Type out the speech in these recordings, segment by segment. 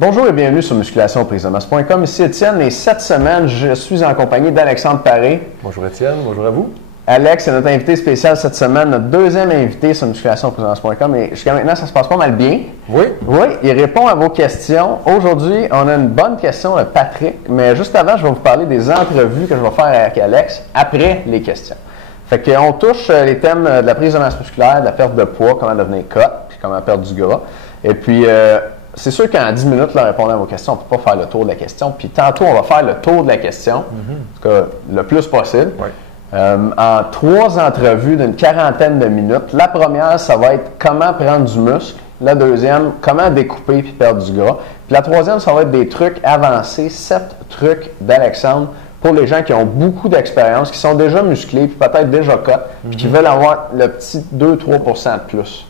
Bonjour et bienvenue sur musculationprisedemasse.com. Ici Étienne et cette semaine, je suis en compagnie d'Alexandre Paré. Bonjour Étienne, bonjour à vous. Alex est notre invité spécial cette semaine, notre deuxième invité sur musculationprisedemasse.com et jusqu'à maintenant, ça se passe pas mal bien. Oui. Oui, il répond à vos questions. Aujourd'hui, on a une bonne question de Patrick, mais juste avant, je vais vous parler des entrevues que je vais faire avec Alex après les questions. Fait qu'on touche les thèmes de la prise de masse musculaire, de la perte de poids, comment devenir cut, puis comment perdre du gras. Et puis, c'est sûr qu'en 10 minutes, là, répondant à vos questions, on ne peut pas faire le tour de la question. Puis tantôt, on va faire le tour de la question, en tout cas, le plus possible. Oui. En 3 entrevues d'une quarantaine de minutes. La première, ça va être comment prendre du muscle. La deuxième, comment découper puis perdre du gras. Puis la troisième, ça va être des trucs avancés, 7 trucs d'Alexandre pour les gens qui ont beaucoup d'expérience, qui sont déjà musclés, puis peut-être déjà cut, puis qui veulent avoir le petit 2-3% de plus.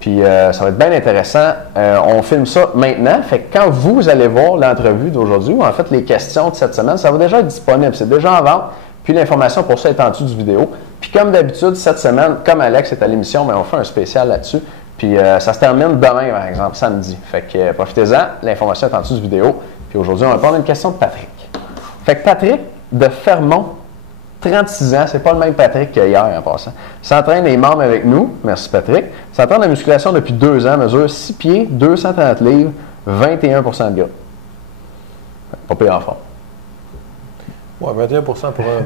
Puis ça va être bien intéressant. On filme ça maintenant. Fait que quand vous allez voir l'entrevue d'aujourd'hui, ou en fait les questions de cette semaine, ça va déjà être disponible. C'est déjà en vente. Puis l'information pour ça est en dessous du vidéo. Puis comme d'habitude, cette semaine, comme Alex est à l'émission, on fait un spécial là-dessus. Puis ça se termine demain, par exemple, samedi. Fait que profitez-en. L'information est en dessous du vidéo. Puis aujourd'hui, on va prendre une question de Patrick. Fait que Patrick de Fermont, 36 ans, c'est pas le même Patrick qu'hier en passant. S'entraîne et est membre avec nous. Merci Patrick. S'entraîne la musculation depuis 2 ans, mesure 6 pieds, 230 livres, 21% de gras. Pas pire en forme. Ouais, 21%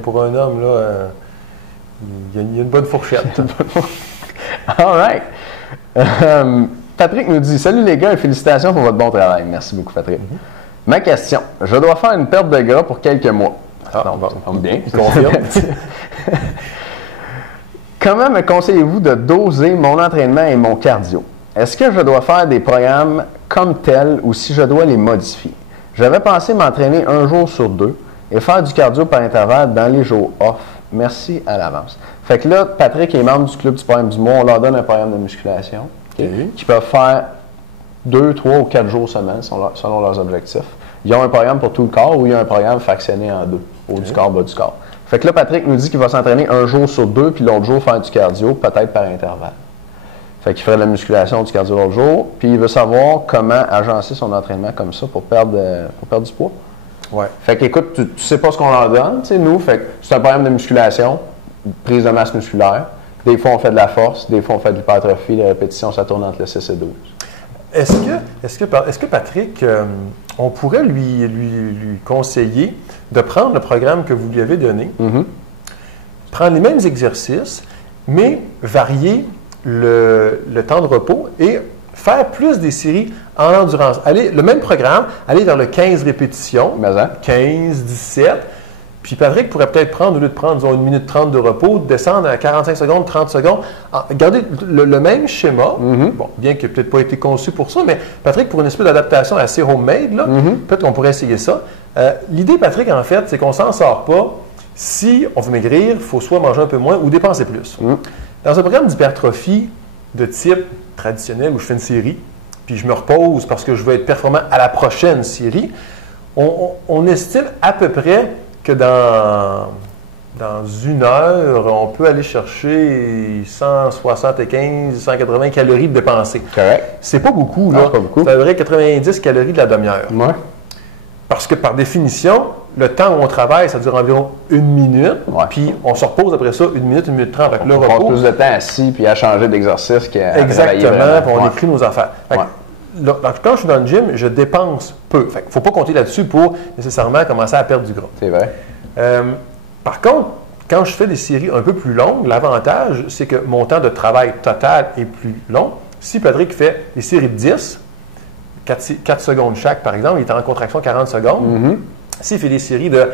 pour un homme, là, il y a une bonne fourchette. All right. Patrick nous dit « Salut les gars et félicitations pour votre bon travail. » Merci beaucoup Patrick. Ma question, je dois faire une perte de gras pour quelques mois. Ah, non, bon, ça tombe bien. Confirme. Comment me conseillez-vous de doser mon entraînement et mon cardio? Est-ce que je dois faire des programmes comme tels ou si je dois les modifier? J'avais pensé m'entraîner un jour sur 2 et faire du cardio par intervalle dans les jours off. Merci à l'avance. Fait que là, Patrick est membre du Club du programme du mois. On leur donne un programme de musculation qui peuvent faire 2, 3 ou 4 jours semaine selon leurs objectifs. Ils ont un programme pour tout le corps ou il y a un programme fractionné en 2, haut du corps, bas du corps. Fait que là, Patrick nous dit qu'il va s'entraîner un jour sur 2 puis l'autre jour faire du cardio, peut-être par intervalle. Fait qu'il ferait de la musculation, du cardio l'autre jour, puis il veut savoir comment agencer son entraînement comme ça pour perdre du poids. Ouais. Fait qu'écoute, tu sais pas ce qu'on leur donne, tu sais, nous, fait que c'est un programme de musculation, prise de masse musculaire. Des fois, on fait de la force, des fois, on fait de l'hypertrophie, les répétitions, ça tourne entre le 6 et 12. Est-ce que Patrick, on pourrait lui conseiller de prendre le programme que vous lui avez donné, prendre les mêmes exercices, mais varier le temps de repos et faire plus des séries en endurance. Le même programme, aller vers le 15 répétitions, 15, 17. Puis Patrick pourrait peut-être prendre, au lieu de prendre, disons, 1 minute 30 de repos, descendre à 45 secondes, 30 secondes. Gardez le même schéma, bon, bien qu'il n'ait peut-être pas été conçu pour ça, mais Patrick, pour une espèce d'adaptation assez homemade, peut-être qu'on pourrait essayer ça. L'idée, Patrick, en fait, c'est qu'on ne s'en sort pas. Si on veut maigrir, il faut soit manger un peu moins ou dépenser plus. Dans un programme d'hypertrophie de type traditionnel où je fais une série, puis je me repose parce que je veux être performant à la prochaine série, on estime à peu près que dans 1 heure, on peut aller chercher 175, 180 calories de dépensées. Correct. C'est pas beaucoup, là. C'est pas beaucoup. Ça devrait être 90 calories de la demi-heure. Ouais. Parce que par définition, le temps où on travaille, ça dure environ 1 minute, puis on se repose après ça 1 minute, 1 minute 30. Fait que On passe plus de temps assis puis à changer d'exercice qu'à exactement, puis on écrit nos affaires. Donc, quand je suis dans le gym, je dépense peu. Il ne faut pas compter là-dessus pour nécessairement commencer à perdre du gras. C'est vrai. Par contre, quand je fais des séries un peu plus longues, l'avantage, c'est que mon temps de travail total est plus long. Si Patrick fait des séries de 10, 4 secondes chaque, par exemple, il est en contraction 40 secondes. S'il fait des séries de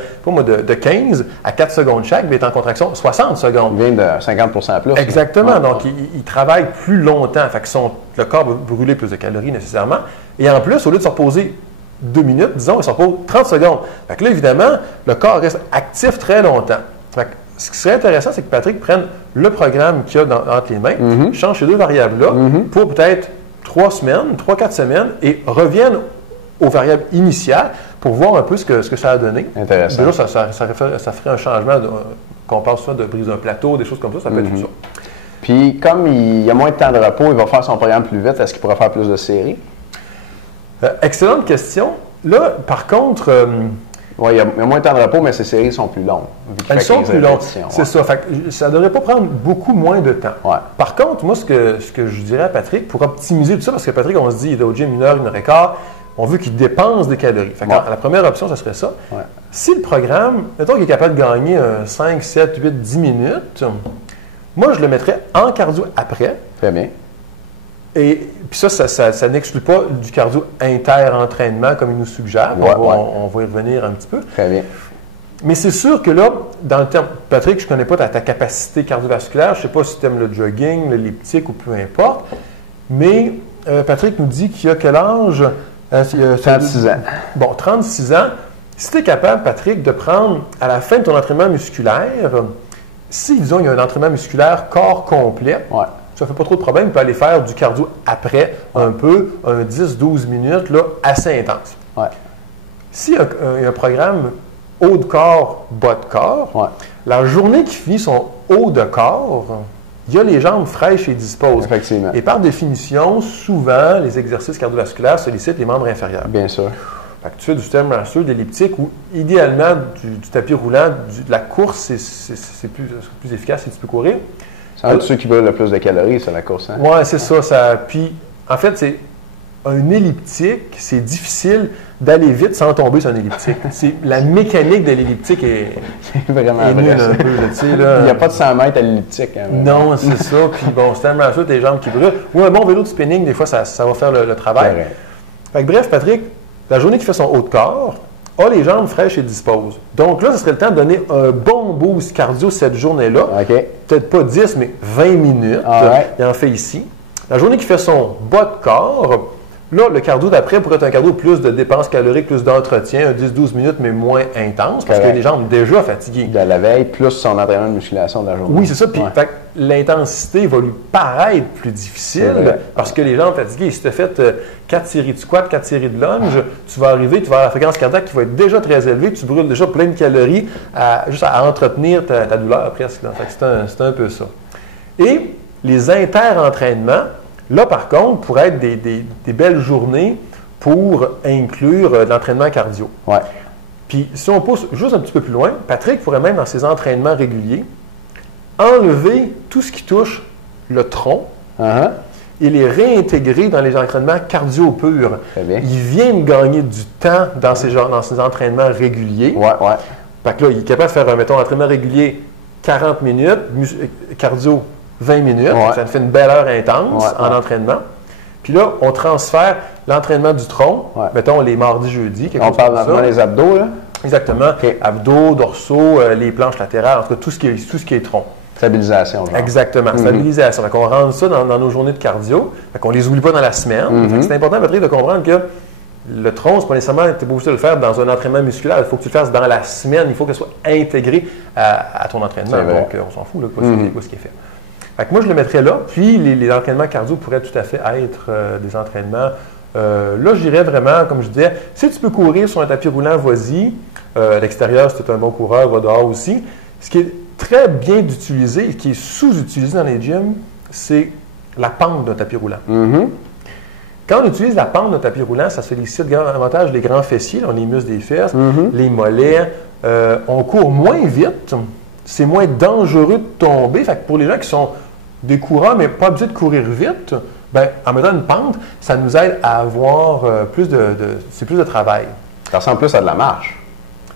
15 à 4 secondes chaque, il est en contraction 60 secondes. Il vient de 50% plus. Exactement. Donc, il travaille plus longtemps. Fait que le corps va brûler plus de calories nécessairement. Et en plus, au lieu de se reposer 2 minutes, disons, il se repose 30 secondes. Fait que là, évidemment, le corps reste actif très longtemps. Fait que ce qui serait intéressant, c'est que Patrick prenne le programme qu'il a entre les mains, change ces 2 variables-là pour peut-être 3-4 semaines et revienne aux variables initiales pour voir un peu ce que ça a donné. Intéressant. Déjà, ça ferait un changement, qu'on parle souvent de brise d'un plateau, des choses comme ça peut être tout ça. Puis, comme il y a moins de temps de repos, il va faire son programme plus vite. Est-ce qu'il pourra faire plus de séries? Excellente question. Là, par contre, Oui, il y a moins de temps de repos, mais ces séries sont plus longues. elles sont plus longues. C'est ouais. ça. Fait que ça ne devrait pas prendre beaucoup moins de temps. Ouais. Par contre, moi, ce que je dirais à Patrick, pour optimiser tout ça, parce que Patrick, on se dit, il est au gym 1 heure, 1 heure et quart, on veut qu'il dépense des calories. Fait que la première option, ça serait ça. Ouais. Si le programme, mettons qu'il est capable de gagner 5, 7, 8, 10 minutes, moi, je le mettrais en cardio après. Très bien. Et puis ça n'exclut pas du cardio inter-entraînement, comme il nous suggère. Ouais, on va y revenir un petit peu. Très bien. Mais c'est sûr que là, dans le terme, Patrick, je ne connais pas ta capacité cardiovasculaire. Je ne sais pas si tu aimes le jogging, l'elliptique ou peu importe. Mais Patrick nous dit qu'il a quel âge? 36 ans. Bon, 36 ans. Si tu es capable, Patrick, de prendre à la fin de ton entraînement musculaire, si, disons, il y a un entraînement musculaire corps complet, Ouais. ça ne fait pas trop de problème. Tu peux aller faire du cardio après, un peu, un 10-12 minutes, là, assez intense. Ouais. Si il y a un programme haut de corps, bas de corps, Ouais. la journée qui finit son haut de corps, il y a les jambes fraîches et disposent. Effectivement. Et par définition, souvent, les exercices cardiovasculaires sollicitent les membres inférieurs. Bien sûr. Fait que tu fais du Stairmaster, de l'elliptique ou idéalement du tapis roulant, de la course, c'est plus efficace si tu peux courir. C'est un de ceux qui veulent le plus de calories, c'est la course. Hein? Oui, c'est ça. Puis, en fait, c'est un elliptique, c'est difficile d'aller vite sans tomber sur un elliptique. La mécanique de l'elliptique est Vraiment nulle vrai. un peu. Là, tu sais, là. Il n'y a pas de 100 mètres à l'elliptique. Hein, Non, c'est ça. Puis bon, Stairmaster, tes jambes qui brûlent. Ou un bon vélo de spinning, des fois, ça va faire le travail. Fait que, bref, Patrick, la journée qui fait son haut de corps, a les jambes fraîches et dispose. Donc là, ce serait le temps de donner un bon boost cardio cette journée-là. OK. Peut-être pas 10, mais 20 minutes. Ouais. Il en fait ici. La journée qui fait son bas de corps, là, le cardio d'après pourrait être un cardio plus de dépenses caloriques, plus d'entretien, un 10-12 minutes, mais moins intense, parce qu'il y a les jambes déjà fatiguées. De la veille, plus son entraînement de musculation de la journée. Oui, c'est ça. Puis fait que l'intensité va lui paraître plus difficile parce que les jambes fatiguées, si tu as fait 4 séries de squat, 4 séries de lunge, tu vas arriver, tu vas avoir la fréquence cardiaque qui va être déjà très élevée, tu brûles déjà plein de calories juste à entretenir ta douleur presque. Là. Fait que c'est un peu ça. Et les inter-entraînements, là par contre, pourraient être des belles journées pour inclure l'entraînement cardio. Ouais. Puis, si on pousse juste un petit peu plus loin, Patrick pourrait même, dans ses entraînements réguliers, enlever tout ce qui touche le tronc et les réintégrer dans les entraînements cardio purs. Très bien. Il vient de gagner du temps dans ses entraînements réguliers. Ouais, ouais. Fait que là, il est capable de faire, mettons, entraînement régulier 40 minutes, cardio 20 minutes. Ouais. Ça fait une belle heure intense en entraînement. Puis là, on transfère l'entraînement du tronc, mettons les mardis, jeudis. On parle maintenant des abdos, là? Exactement. Okay. Abdos, dorsaux, les planches latérales, en tout cas tout ce qui est tronc. Stabilisation, genre. Exactement, stabilisation. Fait qu'on rentre ça dans nos journées de cardio. Fait qu'on les oublie pas dans la semaine. Fait que c'est important, Patrick, de comprendre que le tronc, c'est pas nécessairement, tu n'es pas obligé de le faire dans un entraînement musculaire. Il faut que tu le fasses dans la semaine. Il faut que ce soit intégré à ton entraînement. Donc, on s'en fout, là, pas ce qui est fait. Fait que moi, je le mettrais là. Puis, les entraînements cardio pourraient tout à fait être des entraînements. Là, j'irais vraiment, comme je disais, si tu peux courir sur un tapis roulant, vas-y. À l'extérieur, si tu es un bon coureur, va dehors aussi. Ce qui est très bien d'utiliser et qui est sous-utilisé dans les gyms, c'est la pente d'un tapis roulant. Quand on utilise la pente d'un tapis roulant, ça sollicite davantage les grands fessiers, là, les muscles des fesses, les mollets. On court moins vite. C'est moins dangereux de tomber. Fait que pour les gens qui sont des coureurs, mais pas habitués de courir vite, ben, en mettant une pente, ça nous aide à avoir plus de travail. Ça ressemble plus à de la marche,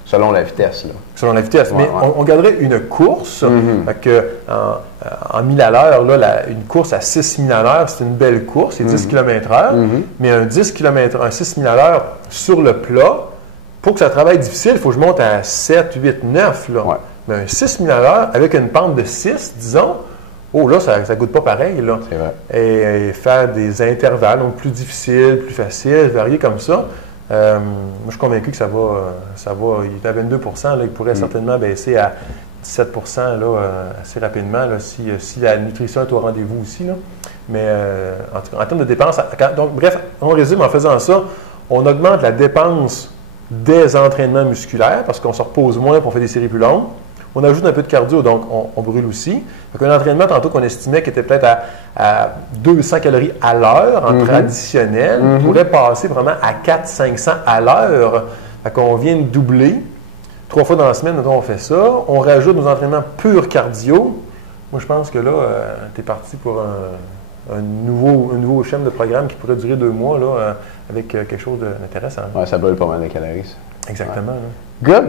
selon la vitesse. Là. Selon la vitesse. Mais on garderait une course. Fait que, en 1000 à l'heure, là, une course à 6000 à l'heure, c'est une belle course, c'est 10 km/h. Mais un 6000 à l'heure sur le plat, pour que ça travaille difficile, il faut que je monte à 7, 8, 9. Là. Mais un 6000 à l'heure avec une pente de 6, disons, là, ça ne goûte pas pareil. Là. C'est vrai. Et faire des intervalles, donc plus difficiles, plus faciles, variés comme ça. Moi, je suis convaincu que ça va. Il est à 22 là, il pourrait certainement baisser à 17 là, assez rapidement, là, si la nutrition est au rendez-vous aussi. Là. Mais en tout cas, en termes de dépenses, donc, bref, on résume en faisant ça, on augmente la dépense des entraînements musculaires parce qu'on se repose moins pour faire des séries plus longues. On ajoute un peu de cardio, donc on brûle aussi. Donc, un entraînement, tantôt qu'on estimait qui était peut-être à 200 calories à l'heure en traditionnel, pourrait passer vraiment à 400-500 à l'heure. Fait qu'on vient de doubler. 3 fois dans la semaine, on fait ça. On rajoute nos entraînements pur cardio. Moi, je pense que là, tu es parti pour un nouveau schéma de programme qui pourrait durer 2 mois là, avec quelque chose d'intéressant. Oui, ça brûle pas mal de calories. Ça. Exactement. Ouais. Good.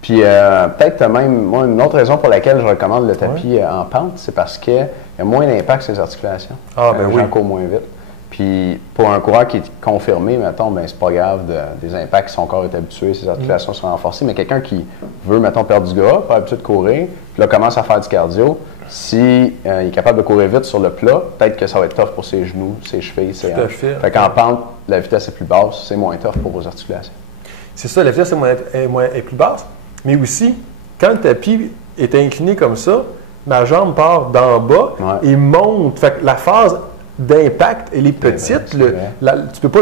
Puis peut-être même, moi, une autre raison pour laquelle je recommande le tapis en pente, c'est parce qu'il y a moins d'impact sur les articulations. Ah, ben oui. J'en cours moins vite. Puis pour un coureur qui est confirmé, mettons, ben c'est pas grave des impacts, son corps est habitué, ses articulations sont renforcées. Mais quelqu'un qui veut, mettons, perdre du gras, pas l'habitude de courir, puis là commence à faire du cardio, si il est capable de courir vite sur le plat, peut-être que ça va être tough pour ses genoux, ses chevilles, ses hanches. Fait qu'en pente, la vitesse est plus basse, c'est moins tough pour vos articulations. C'est ça, la vitesse est plus basse. Mais aussi, quand le tapis est incliné comme ça, ma jambe part d'en bas et monte. Fait que la phase d'impact, elle est petite. Tu peux pas,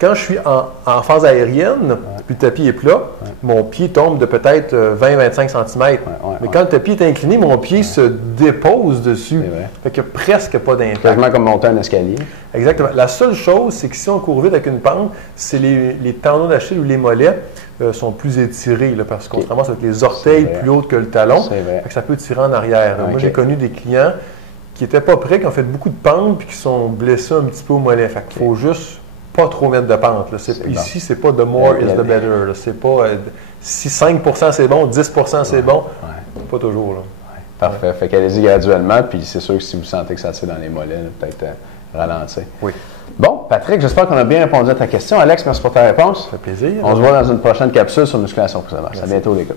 quand je suis en phase aérienne, puis le tapis est plat, mon pied tombe de peut-être 20-25 cm. Mais quand le tapis est incliné, mon pied se dépose dessus. Fait qu'il n'y a presque pas d'impact. Quasiment comme monter un escalier. Exactement. La seule chose, c'est que si on court vite avec une pente, c'est les tendons d'Achille ou les mollets sont plus étirés là, parce qu'on se ramasse avec les orteils plus hautes que le talon. Fait que ça peut tirer en arrière. Moi, j'ai connu des clients qui n'étaient pas prêts, qui ont fait beaucoup de pentes puis qui sont blessés un petit peu au mollet. Fait qu'il faut juste pas trop mettre de pente. Là. Ici, c'est pas the more is the better. C'est pas si 5% c'est bon, 10% c'est bon, pas toujours. Là. Parfait. Fait qu'allez-y graduellement, puis c'est sûr que si vous sentez que ça tire dans les mollets, peut-être ralentir. Oui. Bon, Patrick, j'espère qu'on a bien répondu à ta question. Alex, merci pour ta réponse. Ça fait plaisir. On se voit dans une prochaine capsule sur musculation pour savoir. À bientôt, les gars.